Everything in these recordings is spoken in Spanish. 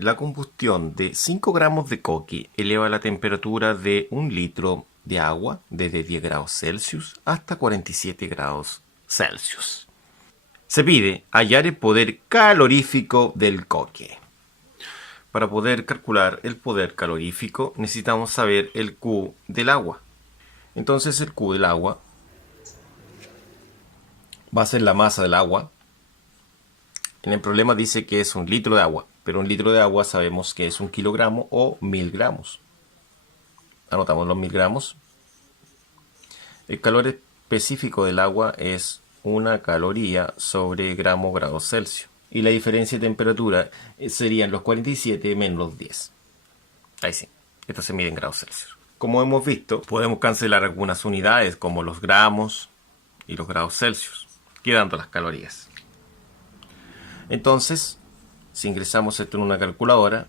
La combustión de 5 gramos de coque eleva la temperatura de un litro de agua desde 10 grados Celsius hasta 47 grados Celsius. Se pide hallar el poder calorífico del coque. Para poder calcular el poder calorífico necesitamos saber el Q del agua. Entonces el Q del agua va a ser la masa del agua. En el problema dice que es un litro de agua, pero un litro de agua sabemos que es un kilogramo o 1000 gramos. Anotamos los 1000 gramos. El calor específico del agua es una caloría sobre gramo grados Celsius. Y la diferencia de temperatura serían los 47 menos los 10. Ahí sí, esto se mide en grados Celsius. Como hemos visto, podemos cancelar algunas unidades como los gramos y los grados Celsius, quedando las calorías. Entonces, si ingresamos esto en una calculadora,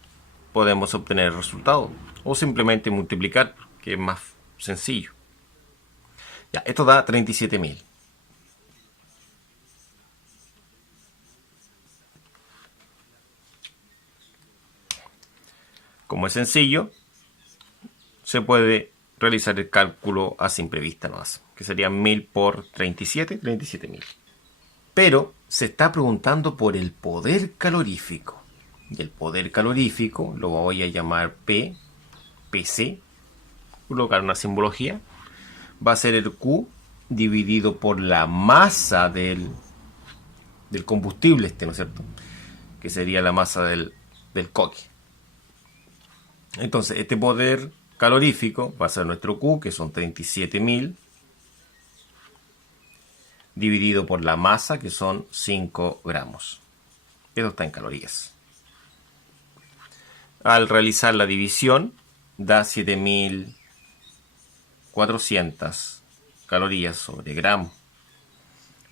podemos obtener el resultado. O simplemente multiplicar, que es más sencillo. Ya, esto da 37.000. Como es sencillo, se puede realizar el cálculo a simple vista nomás, que serían 1000 por 37.000. Pero se está preguntando por el poder calorífico. Y el poder calorífico lo voy a llamar P, PC, colocar una simbología. Va a ser el Q dividido por la masa del combustible ¿no es cierto? Que sería la masa del coque. Entonces, este poder calorífico va a ser nuestro Q, que son 37.000, dividido por la masa, que son 5 gramos. Esto está en calorías. Al realizar la división, da 7.400 calorías sobre gramo.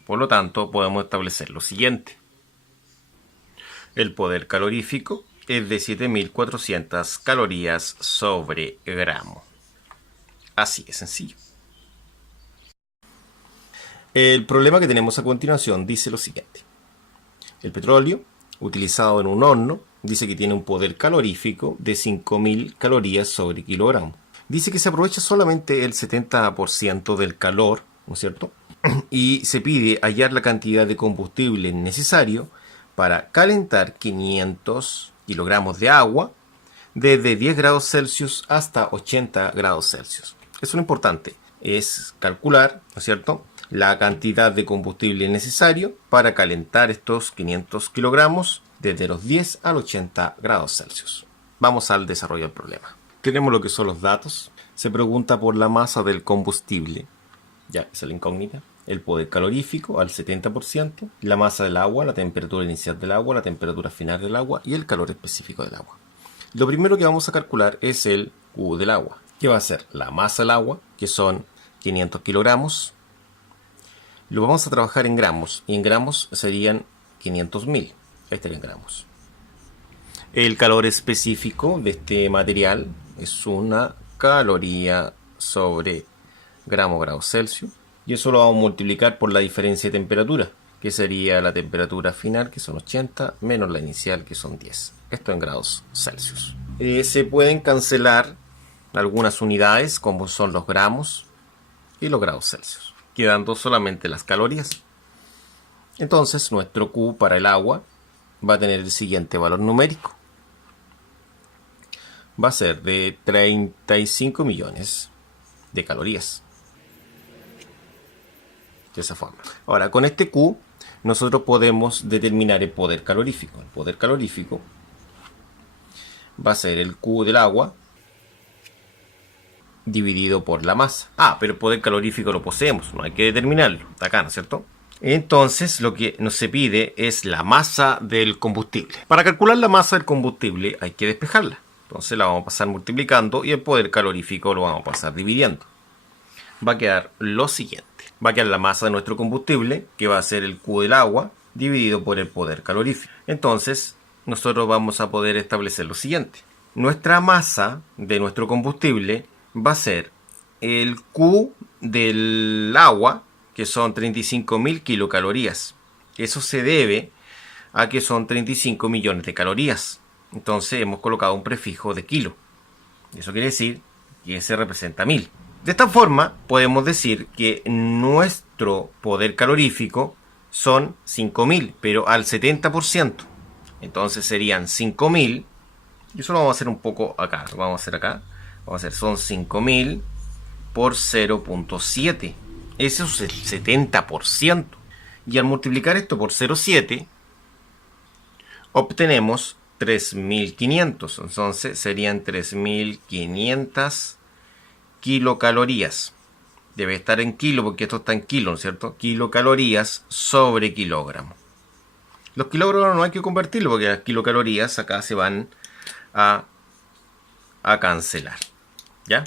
Por lo tanto, podemos establecer lo siguiente. El poder calorífico es de 7.400 calorías sobre gramo. Así es sencillo. El problema que tenemos a continuación dice lo siguiente. El petróleo, utilizado en un horno, dice que tiene un poder calorífico de 5.000 calorías sobre kilogramo. Dice que se aprovecha solamente el 70% del calor, ¿no es cierto? Y se pide hallar la cantidad de combustible necesario para calentar 500 kilogramos de agua desde 10 grados Celsius hasta 80 grados Celsius. Eso es lo importante, es calcular, ¿no es cierto?, la cantidad de combustible necesario para calentar estos 500 kilogramos desde los 10 al 80 grados Celsius. Vamos al desarrollo del problema. Tenemos lo que son los datos. Se pregunta por la masa del combustible, ya esa es la incógnita. El poder calorífico al 70%, la masa del agua, la temperatura inicial del agua, la temperatura final del agua y el calor específico del agua. Lo primero que vamos a calcular es el Q del agua, que va a ser la masa del agua, que son 500 kilogramos. Lo vamos a trabajar en gramos, y en gramos serían 500.000. Ahí estarían gramos. El calor específico de este material es una caloría sobre gramo grados Celsius. Y eso lo vamos a multiplicar por la diferencia de temperatura, que sería la temperatura final, que son 80, menos la inicial, que son 10. Esto en grados Celsius. Se pueden cancelar algunas unidades, como son los gramos y los grados Celsius, quedando solamente las calorías. Entonces, nuestro Q para el agua va a tener el siguiente valor numérico. Va a ser de 35 millones de calorías. De esa forma. Ahora, con este Q, nosotros podemos determinar el poder calorífico. El poder calorífico va a ser el Q del agua dividido por la masa. Pero el poder calorífico lo poseemos, no hay que determinarlo. Está acá, ¿no es cierto? Entonces, lo que nos se pide es la masa del combustible. Para calcular la masa del combustible hay que despejarla. Entonces la vamos a pasar multiplicando y el poder calorífico lo vamos a pasar dividiendo. Va a quedar lo siguiente. Va a quedar la masa de nuestro combustible, que va a ser el Q del agua, dividido por el poder calorífico. Entonces, nosotros vamos a poder establecer lo siguiente. Nuestra masa de nuestro combustible va a ser el Q del agua, que son 35.000 kilocalorías. Eso se debe a que son 35 millones de calorías. Entonces hemos colocado un prefijo de kilo. Eso quiere decir que ese representa 1000. De esta forma podemos decir que nuestro poder calorífico son 5000, pero al 70%. Entonces serían 5000. Y eso lo vamos a hacer un poco acá. Lo vamos a hacer acá. Vamos a hacer, son 5000 por 0.7. Eso es el 70%. Y al multiplicar esto por 0.7, obtenemos 3500. Entonces serían 3500 kilocalorías. Debe estar en kilo porque esto está en kilo, ¿no es cierto? Kilocalorías sobre kilogramo. Los kilogramos no hay que convertirlo porque las kilocalorías acá se van a cancelar. ¿Ya?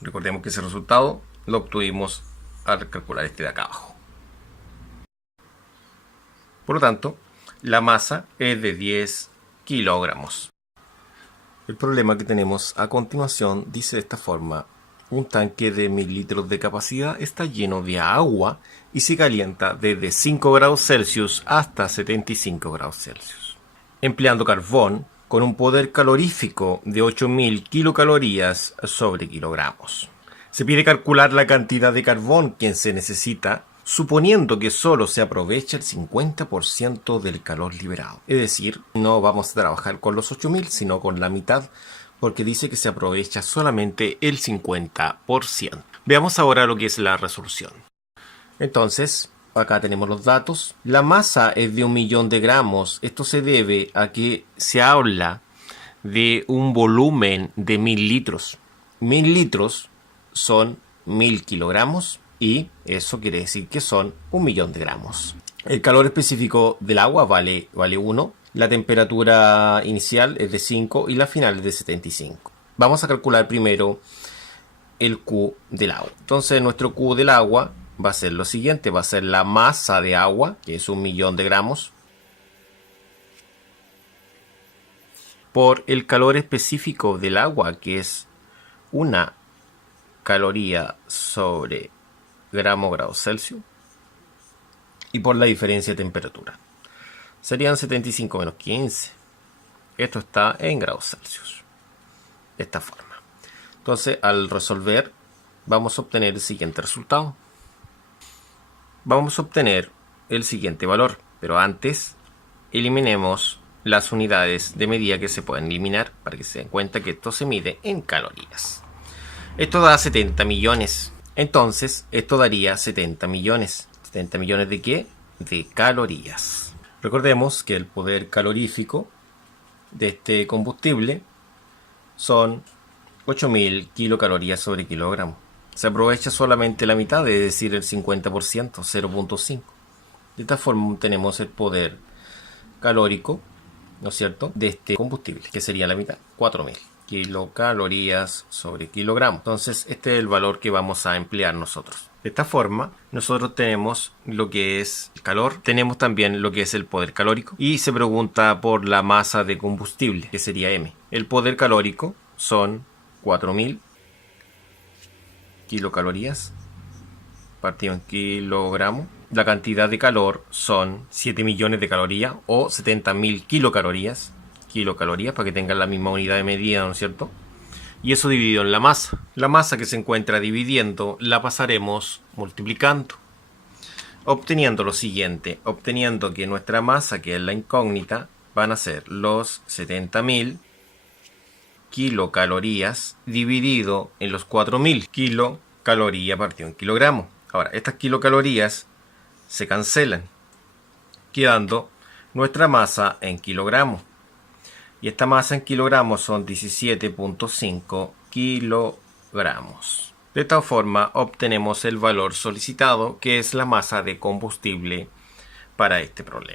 Recordemos que ese resultado lo obtuvimos al calcular este de acá abajo. Por lo tanto, la masa es de 10 kilogramos. El problema que tenemos a continuación dice de esta forma: un tanque de 1000 litros de capacidad está lleno de agua y se calienta desde 5 grados Celsius hasta 75 grados Celsius, empleando carbón con un poder calorífico de 8000 kilocalorías sobre kilogramos. Se pide calcular la cantidad de carbón que se necesita, suponiendo que solo se aprovecha el 50% del calor liberado. Es decir, no vamos a trabajar con los 8000, sino con la mitad, porque dice que se aprovecha solamente el 50%. Veamos ahora lo que es la resolución. Entonces, acá tenemos los datos. La masa es de 1.000.000 de gramos. Esto se debe a que se habla de un volumen de 1000 litros. 1000 litros son 1000 kilogramos y eso quiere decir que son 1.000.000 de gramos. El calor específico del agua vale 1. La temperatura inicial es de 5 y la final es de 75. Vamos a calcular primero el Q del agua. Entonces nuestro Q del agua va a ser lo siguiente. Va a ser la masa de agua, que es 1.000.000 de gramos, por el calor específico del agua, que es 1 caloría sobre grado Celsius, y por la diferencia de temperatura. Serían 75 menos 15. Esto está en grados Celsius. De esta forma. Entonces, al resolver, vamos a obtener el siguiente resultado. Vamos a obtener el siguiente valor. Pero antes, eliminemos las unidades de medida que se pueden eliminar para que se den cuenta que esto se mide en calorías. Esto da 70 millones. Entonces, esto daría 70 millones. ¿70 millones de qué? De calorías. Recordemos que el poder calorífico de este combustible son 8000 kilocalorías sobre kilogramo. Se aprovecha solamente la mitad, es decir, el 50%, 0.5. De esta forma tenemos el poder calórico, ¿no es cierto?, de este combustible, que sería la mitad, 4000 kilocalorías sobre kilogramo. Entonces, este es el valor que vamos a emplear nosotros. De esta forma, nosotros tenemos lo que es el calor, tenemos también lo que es el poder calórico y se pregunta por la masa de combustible, que sería M. El poder calórico son 4000 kilocalorías partido en kilogramo. La cantidad de calor son 7 millones de calorías o 70.000 kilocalorías. Kilocalorías para que tengan la misma unidad de medida, ¿no es cierto? Y eso dividido en la masa. La masa que se encuentra dividiendo la pasaremos multiplicando, obteniendo lo siguiente, obteniendo que nuestra masa, que es la incógnita, van a ser los 70.000 kilocalorías dividido en los 4000 kilocalorías partido en kilogramo. Ahora, estas kilocalorías se cancelan, quedando nuestra masa en kilogramos. Y esta masa en kilogramos son 17.5 kilogramos. De esta forma obtenemos el valor solicitado, que es la masa de combustible para este problema.